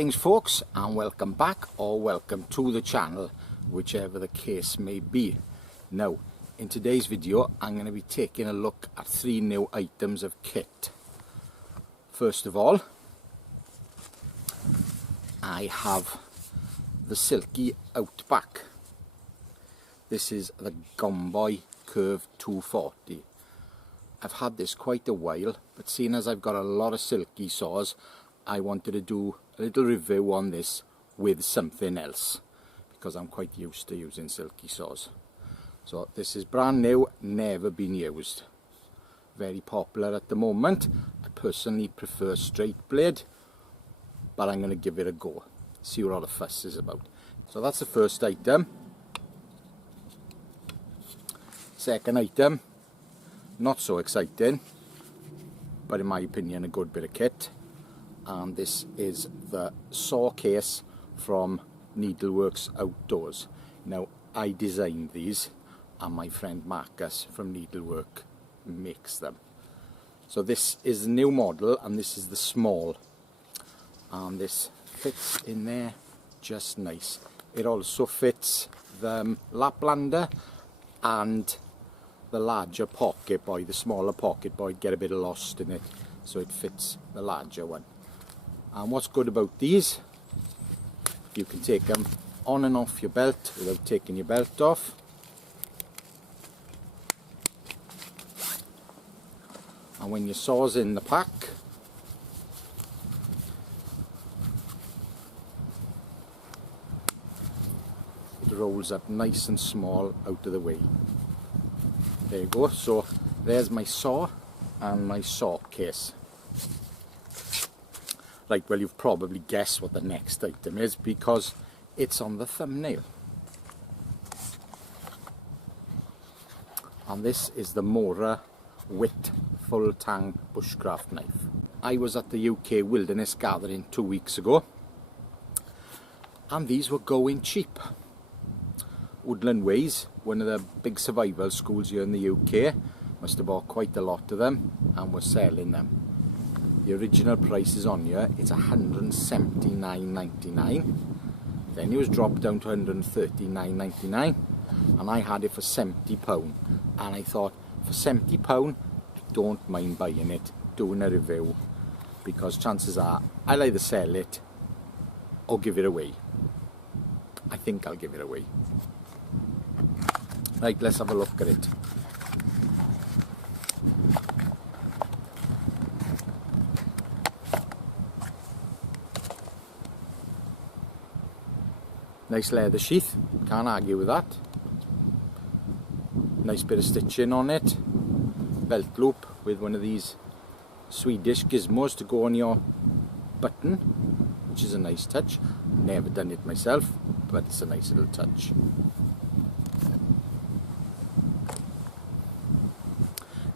Greetings folks, and welcome back or welcome to the channel, whichever the case may be. Now in today's video I'm going to be taking a look at 3 new items of kit. First of all, I have the Silky Outback. This is the Gomboy Curve 240. I've had this quite a while, but seeing as I've got a lot of Silky saws, I wanted to do a little review on this with something else, because I'm quite used to using Silky saws. So this is brand new, never been used. Very popular at the moment. I personally prefer straight blade, but I'm going to give it a go, see what all the fuss is about. So that's the first item. Second item, not so exciting, but in my opinion a good bit of kit. And this is the saw case from Needleworks Outdoors. Now I designed these and my friend Marcus from Needlework makes them. So this is the new model and this is the small, and this fits in there just nice. It also fits the Laplander and the larger pocket boy. The smaller pocket boy get a bit lost in it, so it fits the larger one. And what's good about these, you can take them on and off your belt without taking your belt off. And when your saw's in the pack, it rolls up nice and small out of the way. There you go. So there's my saw and my saw case. Right, well, you've probably guessed what the next item is because it's on the thumbnail. And this is the Mora Wit full tang bushcraft knife. I was at the UK Wilderness Gathering 2 weeks ago and these were going cheap. Woodland Ways, one of the big survival schools here in the UK, must have bought quite a lot of them and were selling them. The original price is on here, it's $179.99. Then it was dropped down to $139.99 and I had it for £70, and I thought for £70 I don't mind buying it, doing a review, because chances are I'll either sell it or give it away. I think I'll give it away. Right, let's have a look at it. Nice leather sheath, can't argue with that. Nice bit of stitching on it. Belt loop with one of these Swedish gizmos to go on your button, which is a nice touch. Never done it myself, but it's a nice little touch.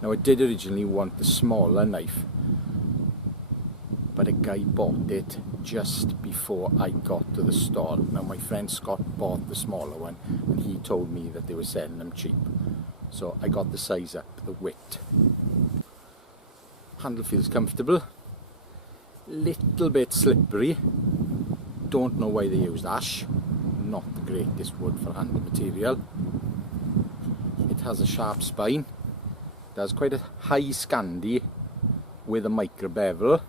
Now I did originally want the smaller knife, but a guy bought it just before I got to the store. Now my friend Scott bought the smaller one and he told me that they were selling them cheap. So I got the size up, the width. Handle feels comfortable. Little bit slippery. Don't know why they used ash. Not the greatest wood for handle material. It has a sharp spine. It has quite a high scandi with a micro bevel.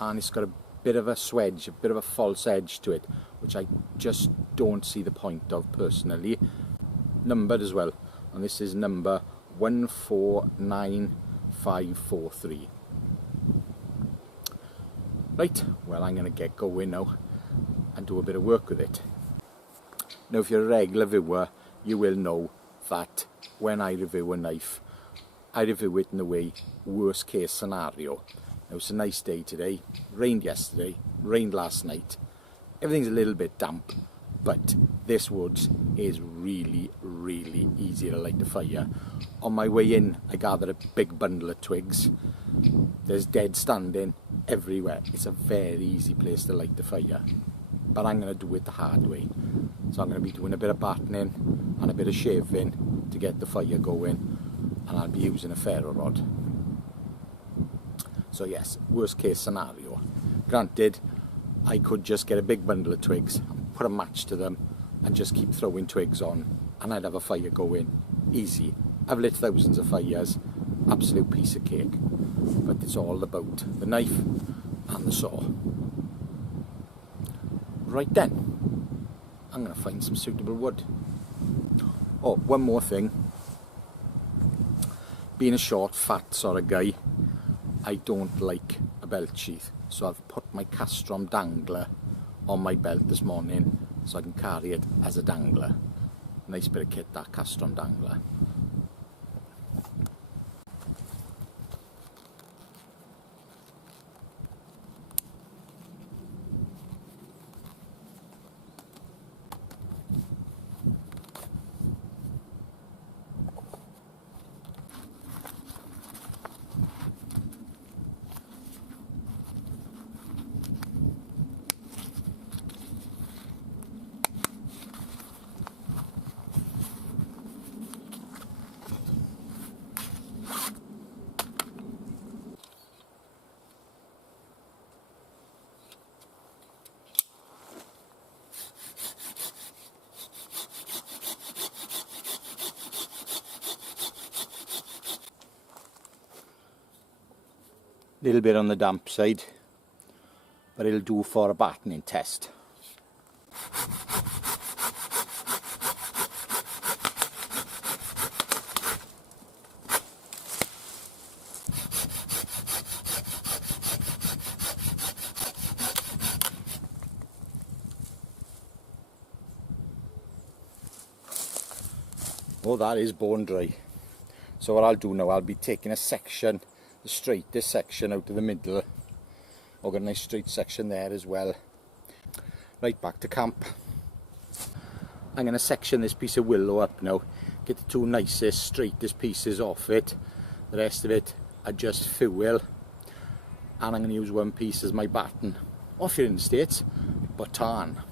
And it's got a bit of a swedge, a bit of a false edge to it, which I just don't see the point of personally. Numbered as well, and this is number 149543. Right, well, I'm going to get going now and do a bit of work with it. Now if you're a regular viewer, you will know that when I review a knife, I review it in the way worst case scenario. Now it's a nice day today, rained yesterday, rained last night, everything's a little bit damp, but this wood is really easy to light the fire. On my way in I gathered a big bundle of twigs. There's dead standing everywhere. It's a very easy place to light the fire, but I'm going to do it the hard way. So I'm going to be doing a bit of battening and a bit of shaving to get the fire going, and I'll be using a ferro rod. So yes, worst case scenario. Granted, I could just get a big bundle of twigs, put a match to them and just keep throwing twigs on and I'd have a fire going easy. I've lit thousands of fires, absolute piece of cake. But it's all about the knife and the saw. Right then, I'm going to find some suitable wood. Oh, one more thing. Being a short, fat sort of guy, I don't like a belt sheath. So I've put my Castron dangler on my belt this morning so I can carry it as a dangler. Nice bit of kit, that Castron dangler. Little bit on the damp side, but it'll do for a battening test. Oh, that is bone dry. So what I'll do now, I'll be taking a section, the straightest section out of the middle. I've got a nice straight section there as well. Right, back to camp. I'm going to section this piece of willow up now, get the two nicest, straightest pieces off it. The rest of it are just fuel, and I'm going to use one piece as my batten. Or if you're in the States, baton.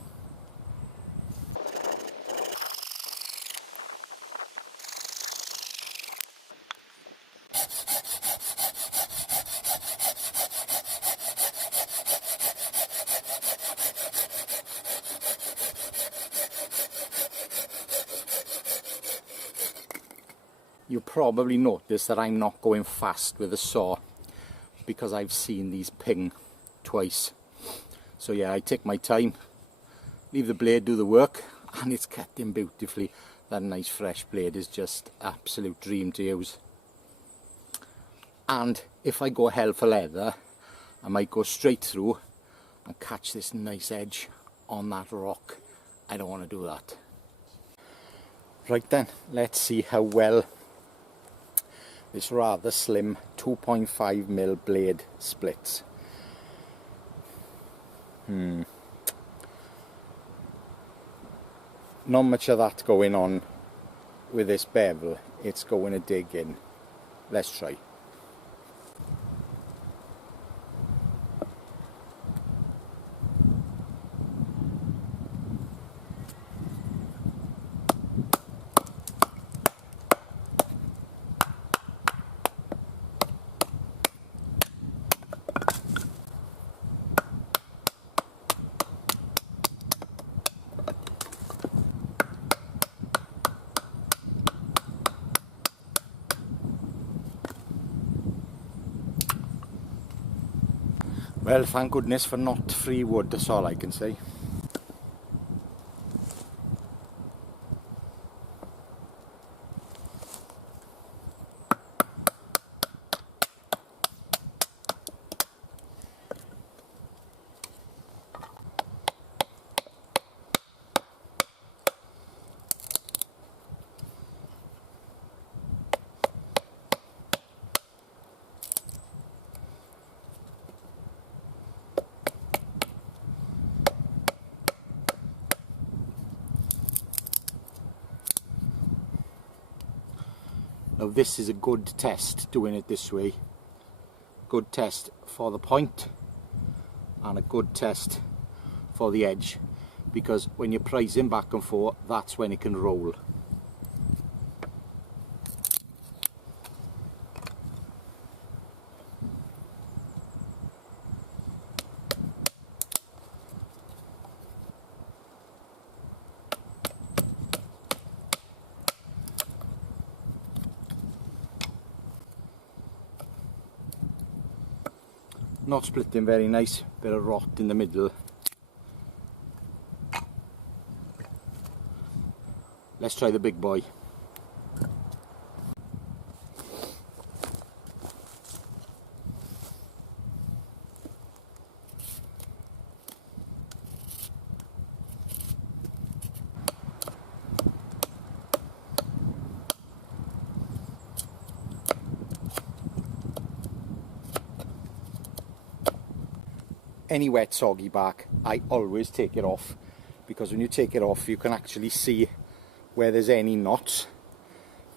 You'll probably notice that I'm not going fast with the saw because I've seen these ping twice. So yeah, I take my time, leave the blade do the work, and it's cutting beautifully. That nice fresh blade is just absolute dream to use. And if I go hell for leather, I might go straight through and catch this nice edge on that rock. I don't want to do that. Right then, let's see how well this rather slim 2.5mm blade splits. Not much of that going on with this bevel. It's going to dig in. Let's try. Well, thank goodness for not free wood, that's all I can say. Now this is a good test doing it this way. Good test for the point and a good test for the edge, because when you're prising back and forth, that's when it can roll. Not splitting very nice, bit of rot in the middle. Let's try the big boy. Any wet soggy bark, I always take it off, because when you take it off you can actually see where there's any knots,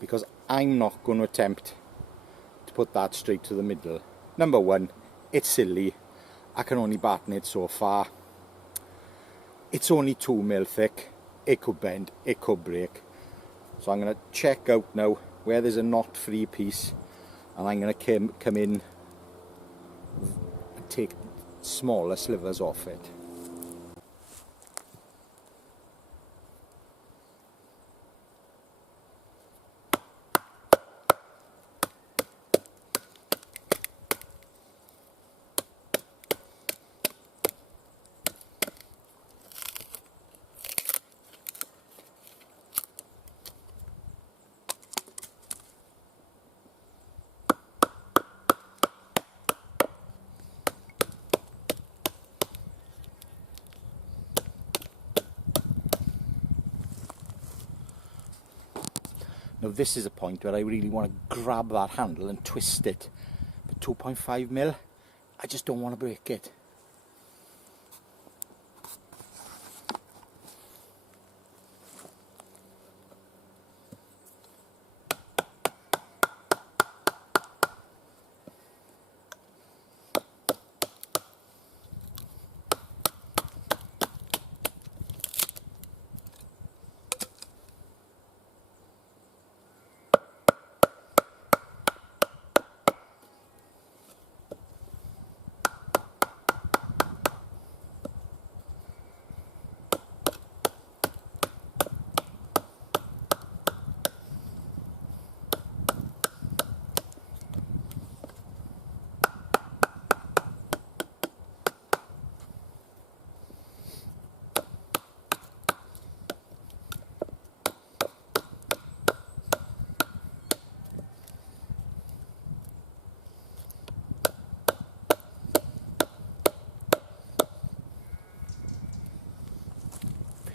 because I'm not going to attempt to put that straight to the middle. Number one, it's silly. I can only batten it so far. It's only 2mm thick. It could bend, it could break. So I'm going to check out now where there's a knot free piece, and I'm going to come in and take smaller slivers off it. Now this is a point where I really want to grab that handle and twist it. But 2.5mm, I just don't want to break it.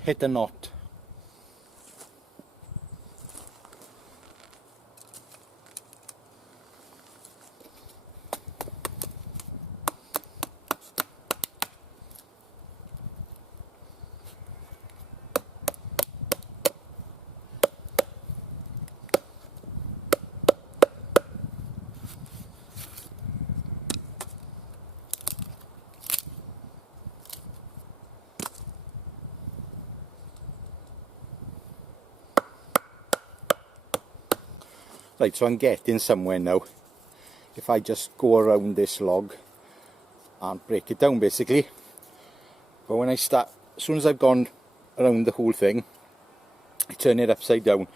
Hit a knot. Right, so I'm getting somewhere now. If I just go around this log and break it down basically. But when I start, as soon as I've gone around the whole thing, I turn it upside down,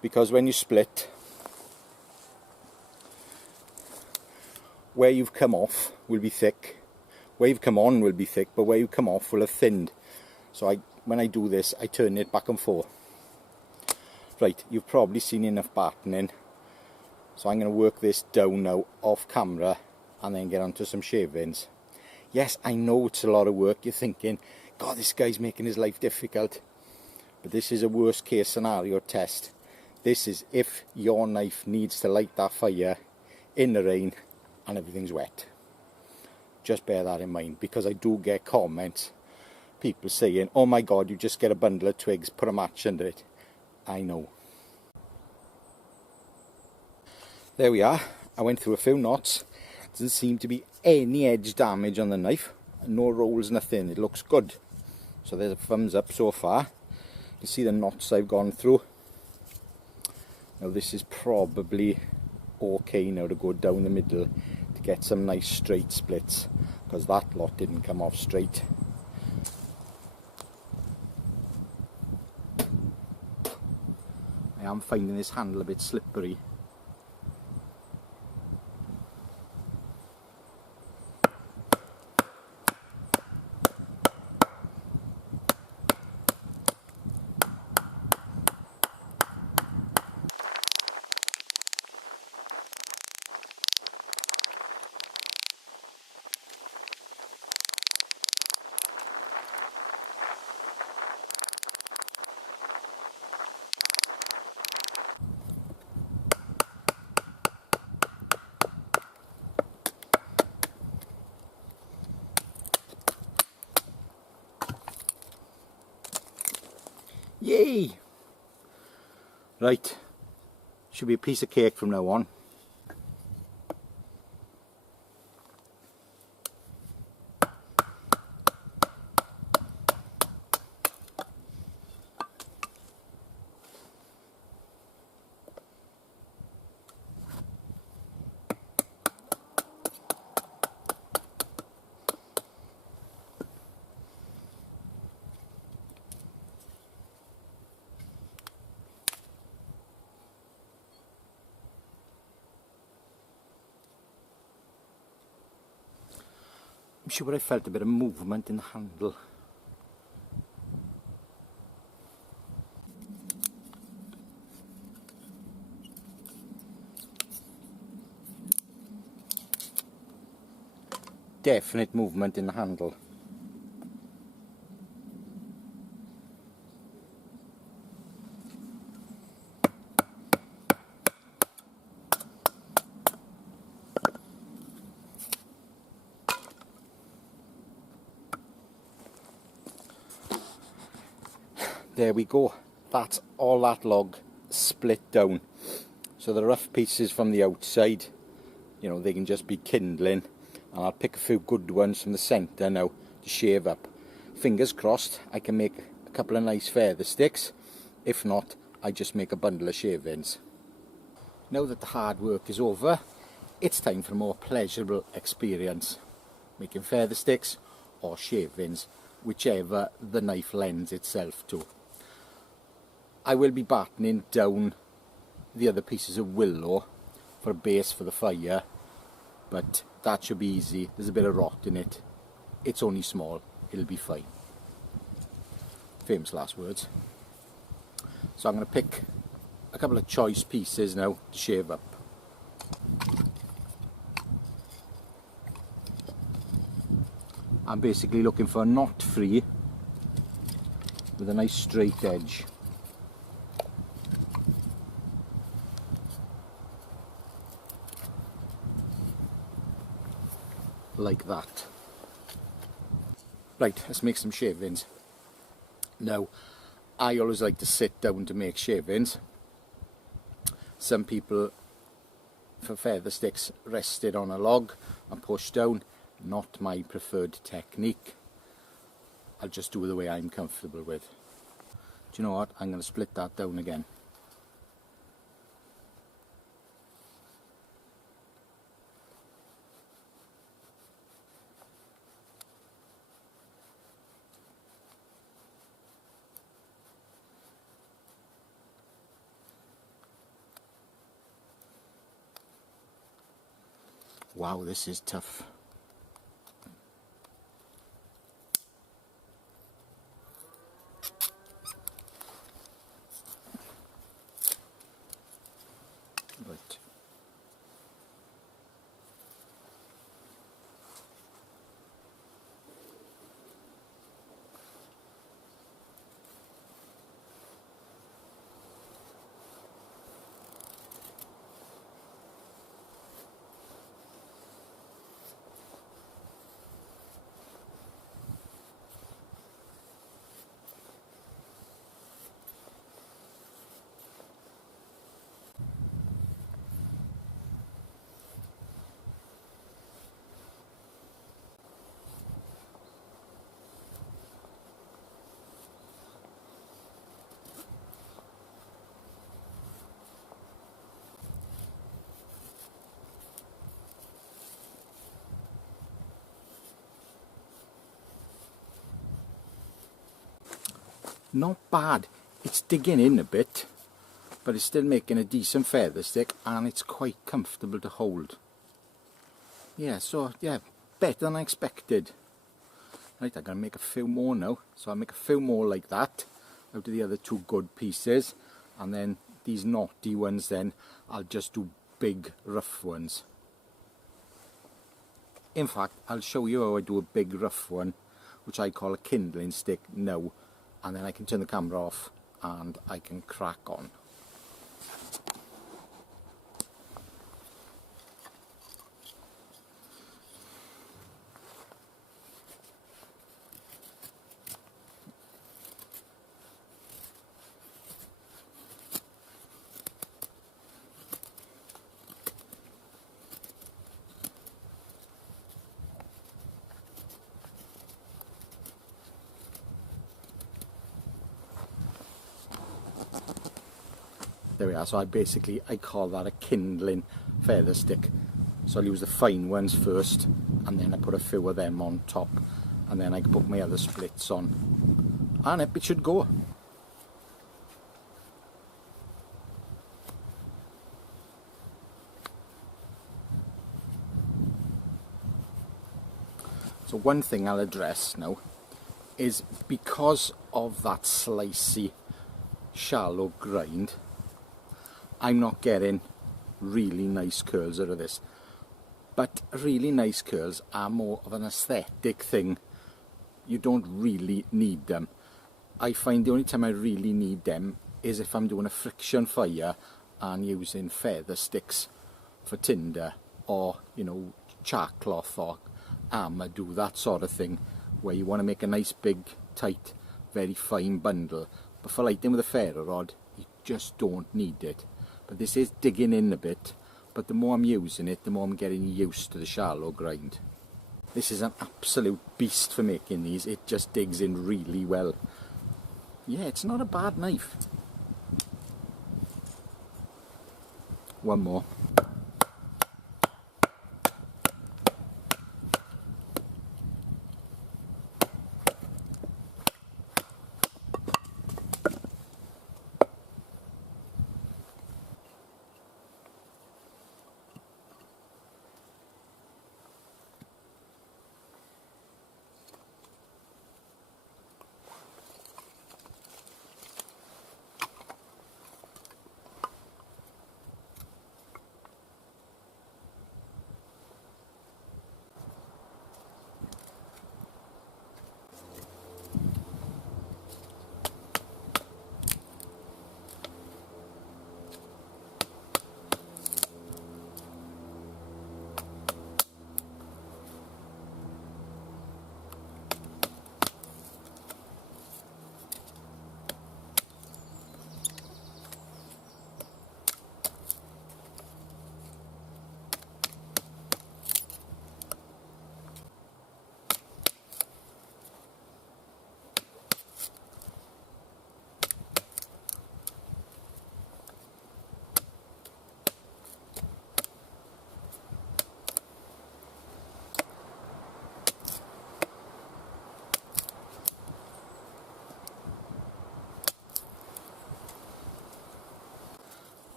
because when you split, where you've come off will be thick, where you've come on will be thick, but where you come off will have thinned. So when I do this, I turn it back and forth. Right, you've probably seen enough battening. So I'm going to work this down now off camera and then get onto some shavings. Yes, I know it's a lot of work. You're thinking, God, this guy's making his life difficult. But this is a worst case scenario test. This is if your knife needs to light that fire in the rain and everything's wet. Just bear that in mind, because I do get comments, people saying, oh my God, you just get a bundle of twigs, put a match under it. I know. There we are. I went through a few knots. Doesn't seem to be any edge damage on the knife. No rolls, nothing. It looks good. So there's a thumbs up so far. You can see the knots I've gone through. Now this is probably okay now to go down the middle to get some nice straight splits, because that lot didn't come off straight. I am finding this handle a bit slippery. Yay! Right, should be a piece of cake from now on. I'm sure I felt a bit of movement in the handle. Definite movement in the handle. There we go. That's all that log split down. So the rough pieces from the outside, you know, they can just be kindling, and I'll pick a few good ones from the centre now to shave up. Fingers crossed I can make a couple of nice feather sticks. If not, I just make a bundle of shavings. Now that the hard work is over, it's time for a more pleasurable experience, making feather sticks or shavings, whichever the knife lends itself to. I will be battening down the other pieces of willow for a base for the fire, but that should be easy. There's a bit of rot in it. It's only small, it'll be fine. Famous last words. So I'm going to pick a couple of choice pieces now to shave up. I'm basically looking for a knot free with a nice straight edge. Like that. Right, let's make some shavings. Now, I always like to sit down to make shavings. Some people, for feather sticks, rest it on a log and push down. Not my preferred technique. I'll just do it the way I'm comfortable with. Do you know what? I'm going to split that down again. Wow, this is tough. Right. Not bad. It's digging in a bit, but it's still making a decent feather stick, and it's quite comfortable to hold. Yeah, so yeah, better than I expected. Right, I'm going to make a few more now. So I'll make a few more like that out of the other two good pieces, and then these knotty ones, then I'll just do big rough ones. In fact, I'll show you how I do a big rough one, which I call a kindling stick now, and then I can turn the camera off and I can crack on. there we are. So I call that a kindling feather stick. So I'll use the fine ones first, and then I put a few of them on top, and then I can put my other splits on, and up it should go. So one thing I'll address now is, because of that slicey, shallow grind, I'm not getting really nice curls out of this. But really nice curls are more of an aesthetic thing. You don't really need them. I find the only time I really need them is if I'm doing a friction fire and using feather sticks for tinder, or, you know, char cloth or do that sort of thing, where you want to make a nice big, tight, very fine bundle. But for lighting with a ferro rod, you just don't need it. But this is digging in a bit. But the more I'm using it, the more I'm getting used to the shallow grind. This is an absolute beast for making these. It just digs in really well. Yeah, it's not a bad knife. One more.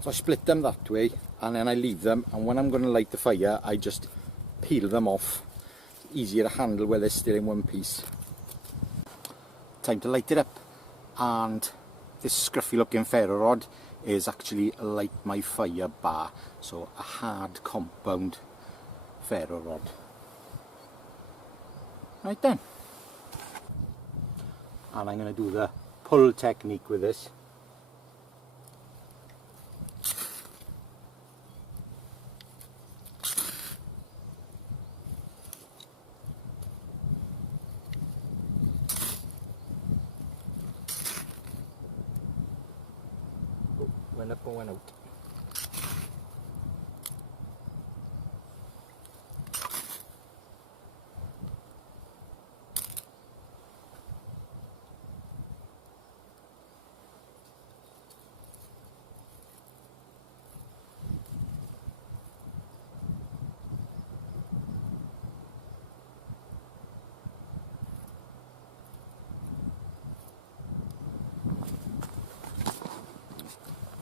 So I split them that way, and then I leave them, and when I'm going to light the fire, I just peel them off. It's easier to handle where they're still in one piece. Time to light it up, and this scruffy looking ferro rod is actually like my fire bar, so a hard compound ferro rod. Right then. And I'm going to do the pull technique with this. Went up and went out.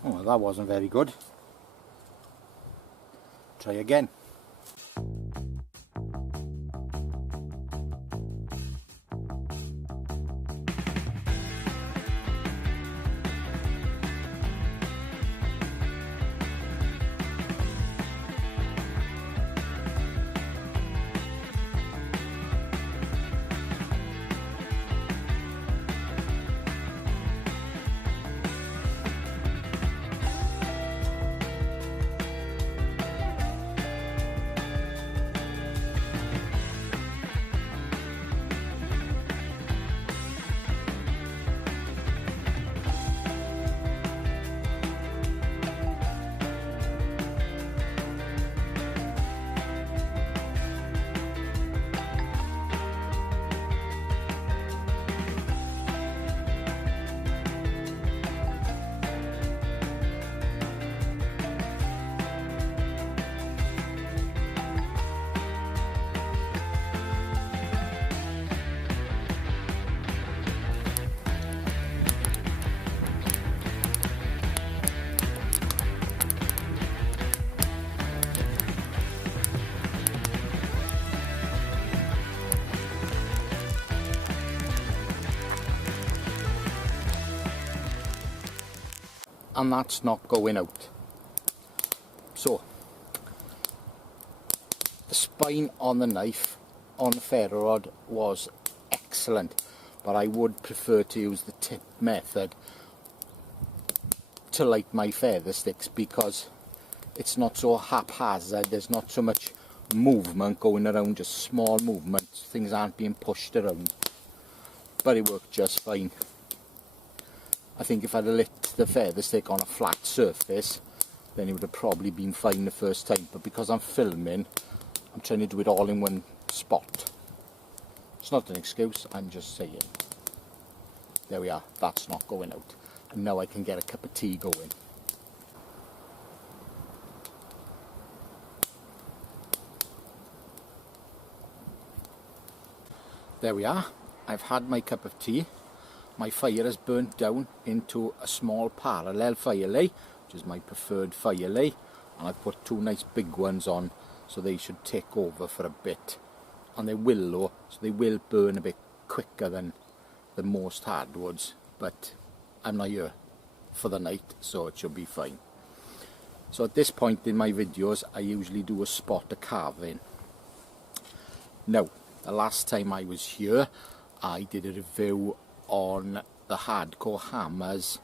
Oh, well, that wasn't very good. Try again. and that's not going out. So the spine on the knife on the ferro rod was excellent, but I would prefer to use the tip method to light my feather sticks, because it's not so haphazard, there's not so much movement going around, just small movements, things aren't being pushed around. But it worked just fine. I think if I'd have lit the feather stick on a flat surface, then it would have probably been fine the first time, but because I'm filming, I'm trying to do it all in one spot. It's not an excuse, I'm just saying. There we are, that's not going out. And now I can get a cup of tea going. There we are, I've had my cup of tea. My fire has burnt down into a small parallel fire lay, which is my preferred fire lay, and I've put 2 nice big ones on, so they should take over for a bit. And they will though, so they will burn a bit quicker than most hardwoods, but I'm not here for the night, so it should be fine. So at this point in my videos, I usually do a spot of carving. Now, the last time I was here, I did a review on the hardcore hammers.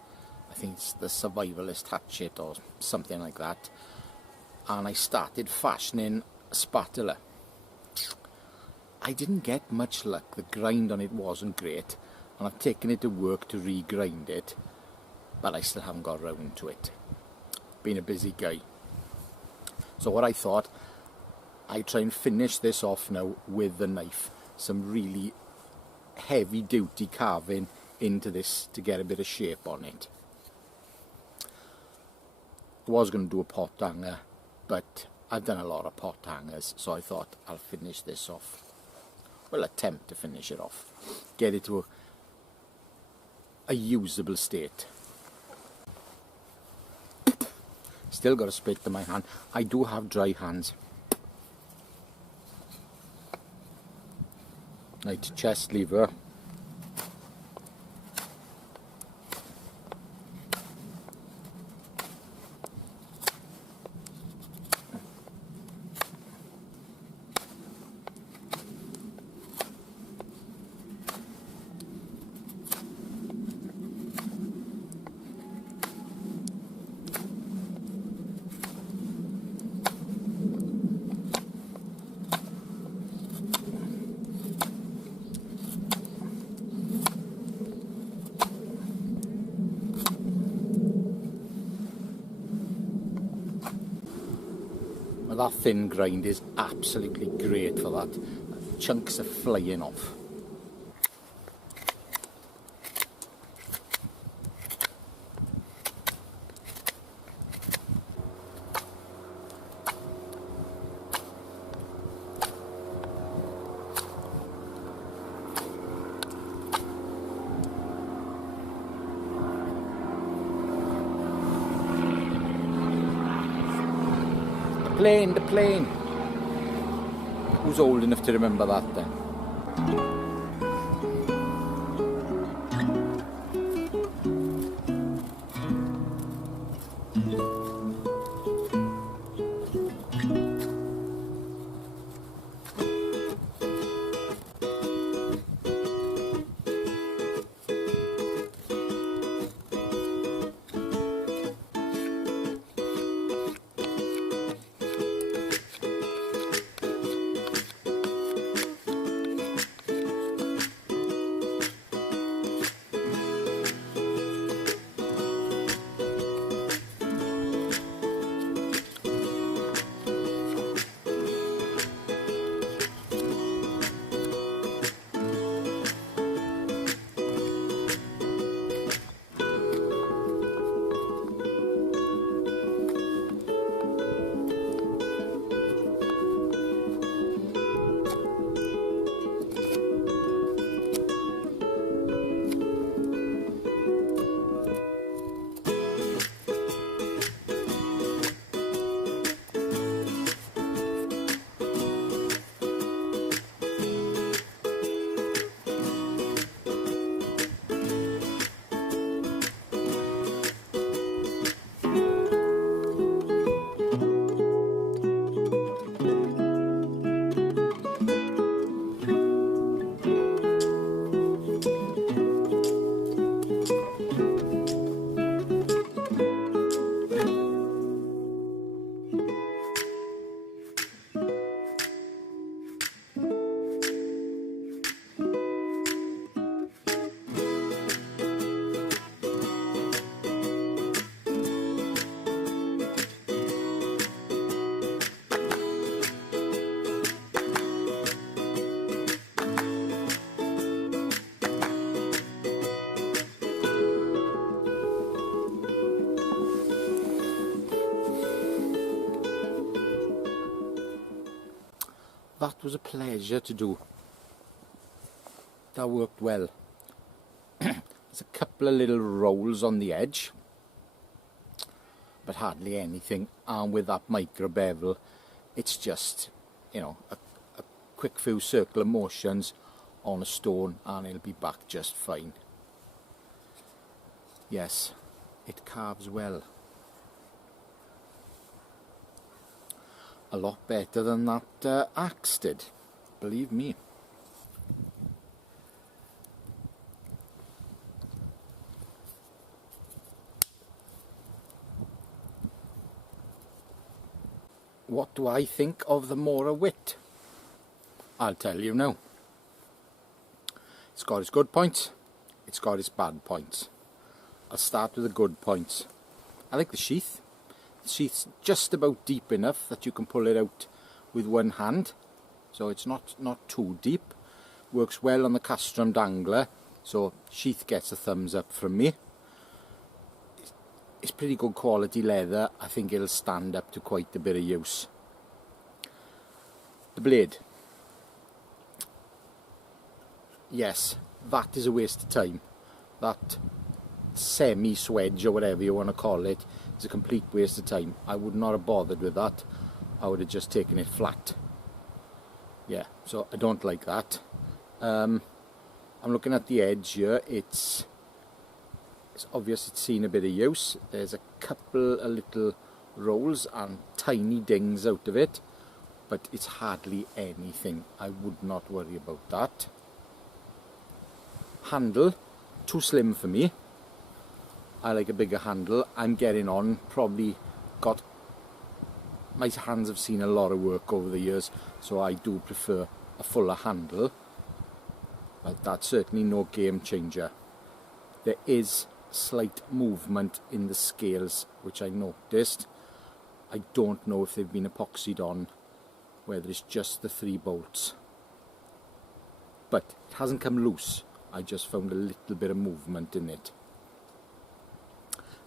I think it's the Survivalist hatchet or something like that. And I started fashioning a spatula. I didn't get much luck. The grind on it wasn't great, and I've taken it to work to re-grind it, but I still haven't got around to it. Been a busy guy. So what I thought, I'd try and finish this off now with the knife. Some really heavy duty carving into this to get a bit of shape on it. I was going to do a pot hanger, but I've done a lot of pot hangers, so I thought I'll finish this off. Well, attempt to finish it off. Get it to a usable state. Still got a spit in my hand. I do have dry hands. Right, chest lever. That thin grind is absolutely great for that. Chunks are flying off. The plane. Who's old enough to remember that then? that was a pleasure to do. That worked well. There's a couple of little rolls on the edge, but hardly anything. And with that micro bevel, it's just, you know, a quick few circular motions on a stone and it'll be back just fine. Yes, it carves well. A lot better than that axe did, believe me. What do I think of the Mora Wit? I'll tell you now. It's got its good points, it's got its bad points. I'll start with the good points. I like the sheath. The sheath's just about deep enough that you can pull it out with one hand, so it's not too deep. Works well on the castrum dangler, so sheath gets a thumbs up from me. It's pretty good quality leather. I think it'll stand up to quite a bit of use. The blade. Yes, that is a waste of time. That semi-swedge or whatever you want to call it is a complete waste of time. I would not have bothered with that. I would have just taken it flat. Yeah, so I don't like that. I'm looking at the edge here. It's obvious it's seen a bit of use. There's a couple of little rolls and tiny dings out of it, but it's hardly anything. I would not worry about that. Handle, too slim for me. I like a bigger handle. I'm getting on, probably got, my hands have seen a lot of work over the years, so I do prefer a fuller handle, but that's certainly no game changer. There is slight movement in the scales which I noticed. I don't know if they've been epoxied on, whether it's just the 3 bolts, but it hasn't come loose. I just found a little bit of movement in it.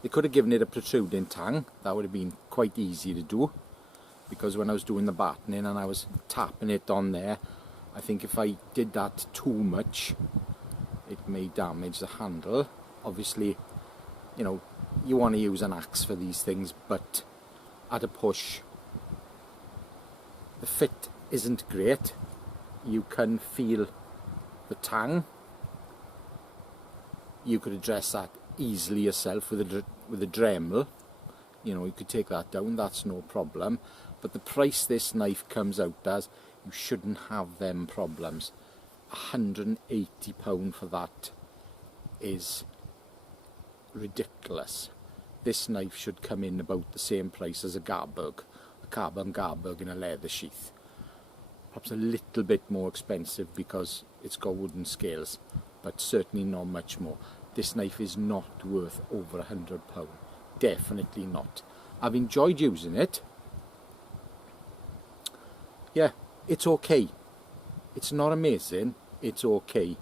They could have given it a protruding tang. That would have been quite easy to do, because when I was doing the battening and I was tapping it on there, I think if I did that too much, it may damage the handle. Obviously, you know, you want to use an axe for these things, but at a push, the fit isn't great. You can feel the tang. You could address that easily yourself with a Dremel. You know, you could take that down, that's no problem. But the price this knife comes out as, you shouldn't have them problems. £180 for that is ridiculous. This knife should come in about the same price as a Garburg, a carbon Garburg in a leather sheath. Perhaps a little bit more expensive because it's got wooden scales, but certainly not much more. This knife is not worth over £100. Definitely not. I've enjoyed using it. Yeah, it's okay. It's not amazing, it's okay.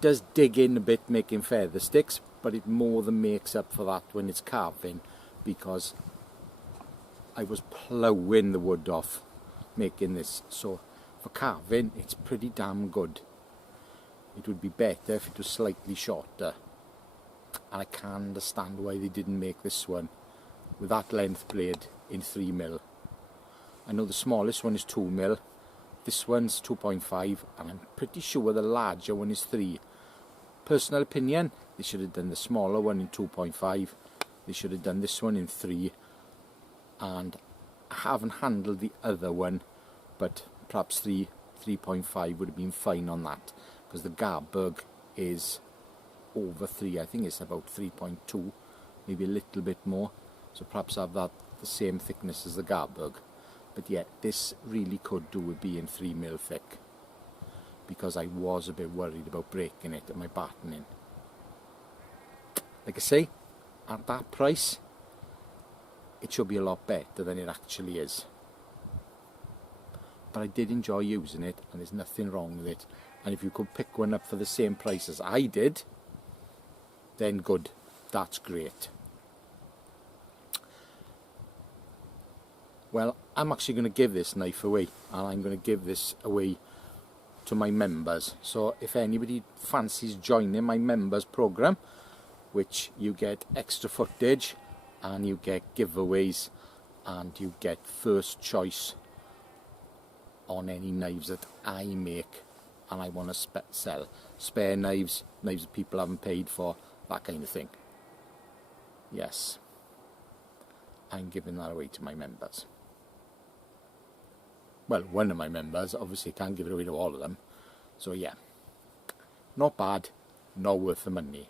Does dig in a bit making feather sticks, but it more than makes up for that when it's carving, because I was ploughing the wood off making this. So for carving, it's pretty damn good. It would be better if it was slightly shorter, and I can't understand why they didn't make this one with that length blade in 3mm. I know the smallest one is 2mm, this one's 2.5, and I'm pretty sure the larger one is 3. Personal opinion, they should have done the smaller one in 2.5, they should have done this one in 3, and I haven't handled the other one, but perhaps 3.5 would have been fine on that, because the Garburg is over 3. I think it's about 3.2, maybe a little bit more, so perhaps have that the same thickness as the Garburg. But yeah, this really could do with being 3mm thick, because I was a bit worried about breaking it at my battening. Like I say, at that price, it should be a lot better than it actually is. But I did enjoy using it, and there's nothing wrong with it. And if you could pick one up for the same price as I did, then good, that's great. Well, I'm actually going to give this knife away, and I'm going to give this away to my members. So if anybody fancies joining my members program, which you get extra footage and you get giveaways and you get first choice on any knives that I make, and I want to sell spare knives, knives that people haven't paid for, that kind of thing. Yes, I'm giving that away to my members. Well, one of my members, obviously can't give it away to all of them. So yeah, not bad, not worth the money.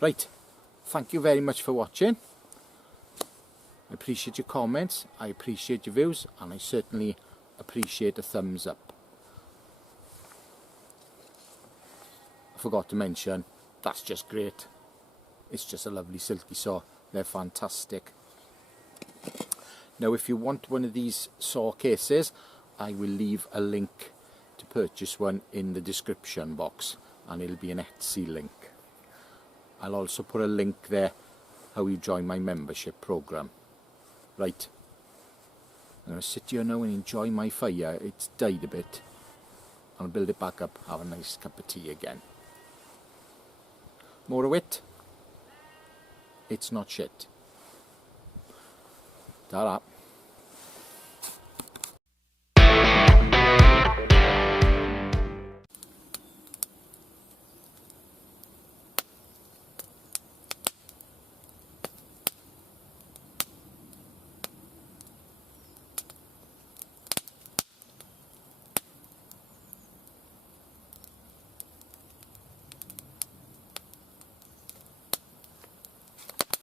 Right, thank you very much for watching. I appreciate your comments, I appreciate your views, and I certainly appreciate a thumbs up. I forgot to mention, that's just great. It's just a lovely silky saw. They're fantastic. Now if you want one of these saw cases, I will leave a link to purchase one in the description box, and it'll be an Etsy link. I'll also put a link there how you join my membership program. Right, I'm going to sit here now and enjoy my fire. It's died a bit. I'll build it back up, have a nice cup of tea again. Mora Wit, it's not shit. Ta-ra.